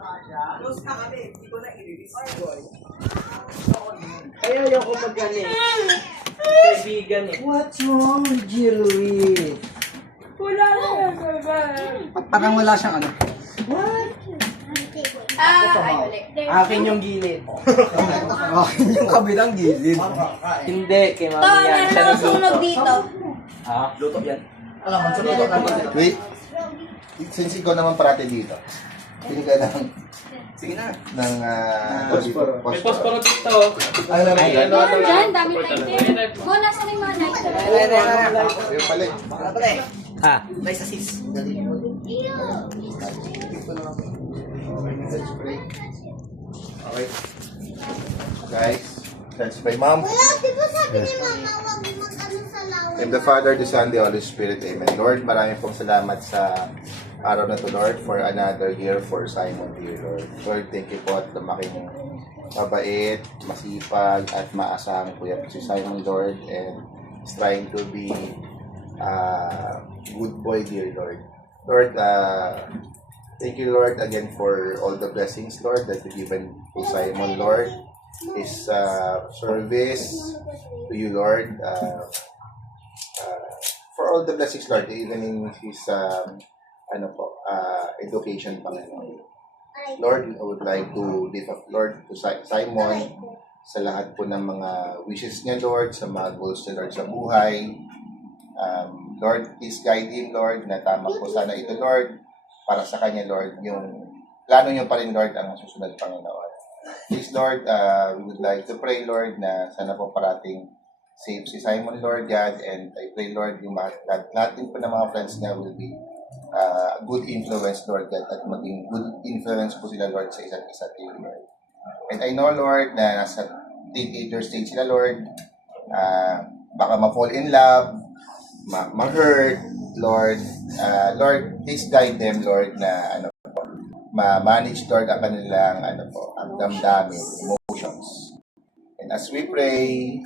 Close na kami, hindi ko na i-release. Kaya ayaw ko mag-gani. Kaibigan eh. What's wrong with Jerry? Wala na. Parang wala siyang ano. Akin yung gilid. Akin yung kabilang gilid. Hindi, kay mami Ito, yan. meron Siya ako sunog nagluto. dito. Luto yan. Alam mo, sunod ako. Wait. Since ikaw naman parati dito. Pili ka ng... Sige na. ng Posporo. May posporo dito. Ay, na rin. Diyan, dami tayo. Go, nasa na yung mga night. Yung pala. Wala pala eh. Ha? Nice assist. Let's pray. Okay. Guys, let's pray. Mom. Wala, di ba sabi ni Mama, wag mag-ano sa lawan? In the Father, the Son, the Holy Spirit. Amen. Lord, maraming pong salamat sa araw na to, Lord, for another year for Simon, dear Lord. Lord, thank you po at lumaking mabait, masipag, at maasahang po yan si Simon, Lord, and is trying to be good boy, dear Lord. Lord, thank you, Lord, again for all the blessings, Lord, that you've given to Simon, Lord. His service to you, Lord. For all the blessings, Lord, even in his education, Panginoon. Lord, I would like to lift up, Lord, to Simon sa lahat po ng mga wishes niya, Lord, sa mga goals niya, Lord, sa buhay. Lord, please guide him, Lord, na tama po sana ito, Lord, para sa kanya, Lord, yung plano niyo pa rin, Lord, ang susunod, Panginoon. Please, Lord, we would like to pray, Lord, na sana po parating safe si Simon, Lord God, and I pray, Lord, yung lahat din po ng mga friends niya will be good influence, Lord God, at maging good influence po sila, Lord, sa isa't isa, Lord. And I know, Lord, na nasa teenager stage sila, Lord, baka ma-fall in love, ma-hurt, Lord. Lord, please guide them, Lord, na ma-manage, Lord, ang kanilang ang damdamin, emotions. And as we pray,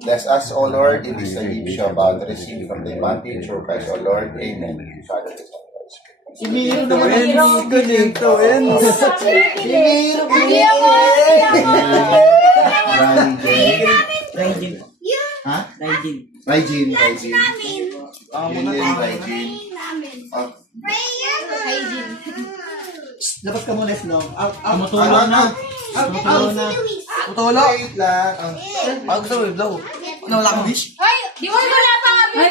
bless us, O Lord, in this time we shall about receive from the advantage through Christ, O Lord. Amen. Father, the Son, Lord, Spirit. Si Miro naman dito, Rygin. Ha? Rygin. Rygin. Namin. Yun yung Rygin. Oh. Hygiene. Dapat ka muna, Slong. Tumutulong na. Tutulong na. Wait lang. Pag gusto mo i-blow. Ano, wala akong wish? Ay, di mo wala pa kami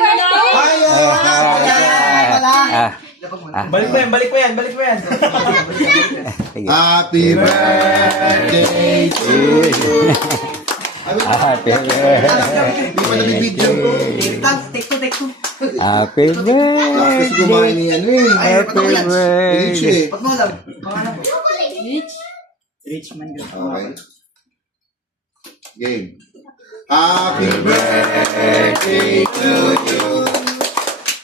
birthday. Balik mo yan. Happy birthday to you. Happy birthday. Hindi pa nabibidyo ko. Take two. Happy Kasi kumain ni Happy birthday. Rich eh. Pag mo lang. Pangalan mo. Richman yun. Okay. Game. Happy birthday to you.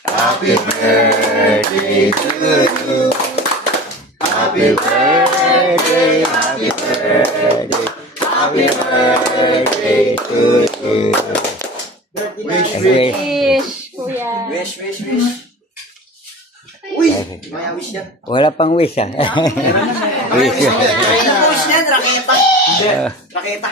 Happy birthday to you. Happy birthday, happy birthday, happy birthday to you. Wish, wish. Wish, kuya. Wish. Uy! Maya wish yan. Wala pang wish ah. Wish yan, raketa. Raketa.